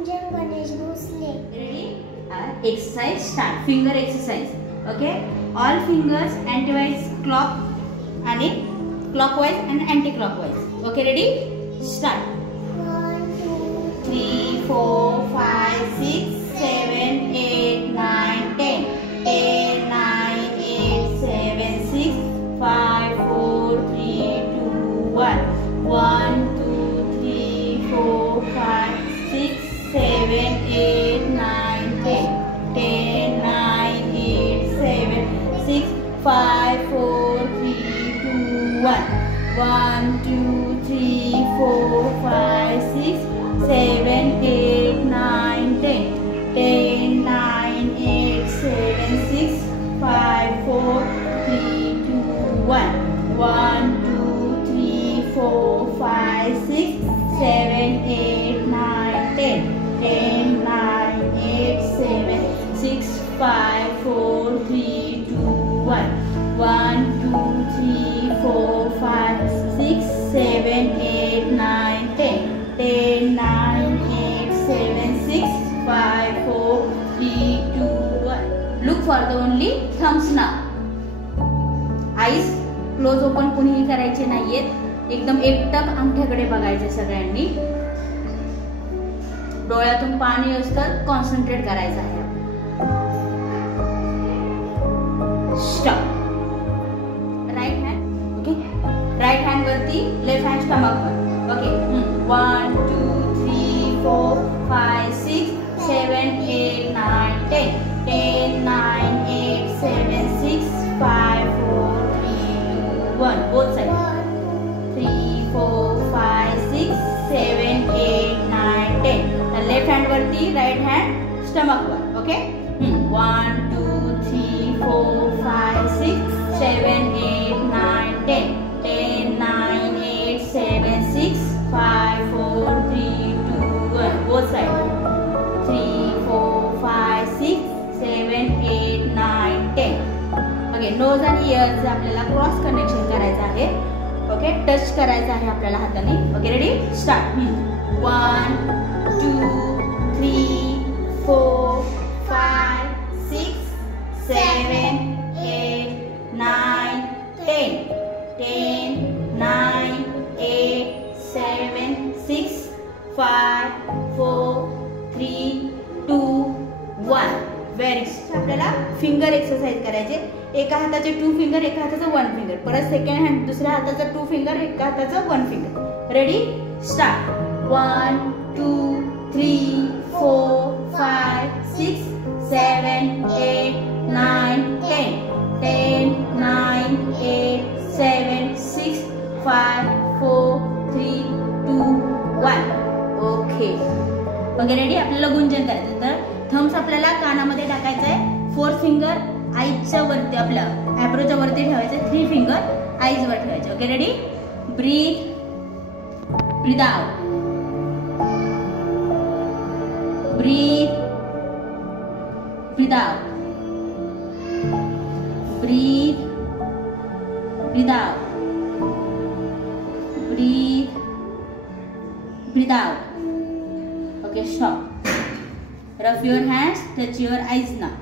Gunjan Ganesh Bhosale. Ready? Exercise start. Finger exercise. Okay. All fingers anti-wise clockwise and anti-clockwise. Okay. Ready? Start. 1, 2, 3, 4, 5, 6, 7, 8, 9, 10. 10, 9, 8, 7, 6, 5, 4, 3, 2, 1. 1, 2, 3, 4, 5, 6, 7, 8, 9, 10. 10, 9, 8, 7, 6, 5, 4, 3, 2, 1. 1, 2, 3, 4, 5, 6, 7, 8, 9, 10. 10, 9, 8, 7, 6, 5, 4, 3, 2, 1. 1, 2, 3, 4, 5, 6, 7, 8, 9, 10. 10, 9, 8, 7, 6, 5, 4, 3, 2, 1. 1, 2, 3, 4, 5, 6, 7, 8, 9, 10. 10, 9, 8, 7, 6, 5, 4, 3, 2, 1. Look for the only thumbs now. Eyes close open कुणीही करायचे नाहीयेत. एकदम एकटक अंगठ्याकडे बघायचे सगळ्यांनी. डोळ्यातून पाणी असतं, कॉन्सन्ट्रेट करायचं आहे. Stop. Right hand. Okay. Right hand वरती, लेफ्ट हँड स्टमक वर. Okay. 1, 2, 3, 4, 5, 6, 7, 8, 9, 10. 10, 9, 8, 7, 6, 5, 4, 3, 2, 1. Both sides. 3, 4, 5, 6, 7, 8, 9, 10. Left hand वरती, राईट हँड स्टमक वर. Okay. 1, 2, 3, 4, 5, 6, 7, 8, 9, 10. 10, 9, 8, 7, 6, 5, 4, 3, 2, 1. Both sides. 3, 4, 5, 6, 7, 8, 9, 10. Okay. Knows आणि इयर्स आपल्याला क्रॉस कनेक्शन करायचं आहे. ओके. टच करायचं आहे आपल्याला हाताने. Okay. Ready? Start. 1, 2, 3, 4, 5, 6, 7, 8, 9, 10. 10, 9, 8, 7, 6, 5, 4, 3, 2, 1. Very good. आपल्याला फिंगर एक्सरसाइज करायचे. एका हाताचे 2 फिंगर, एका हाताचं 1 फिंगर. परत सेकंड हँड दुसऱ्या हाताचं 2 फिंगर, एका हाताचं 1 finger. Ready? Start. 1, 2, 3, 4, 5, 6, 7, 8, 9, 10. 10, 9, 8, 7, 6, 5, 4, 3, 2, 1. Okay. Okay. Ready? आपल्याला गुंजन करायचं. तर थम्स आपल्याला कानामध्ये टाकायचं आहे. 4 फिंगर आईच्या वरती, आपल्या ॲब्रोच्या वरती ठेवायचे. 3 फिंगर आईज वर ठेवायचे. Okay. Ready? Breathe. Breathe out. Breathe. Breathe out. Breathe. Breathe out. Breathe. Breathe out. Okay, stop. Rub your hands, touch your eyes now.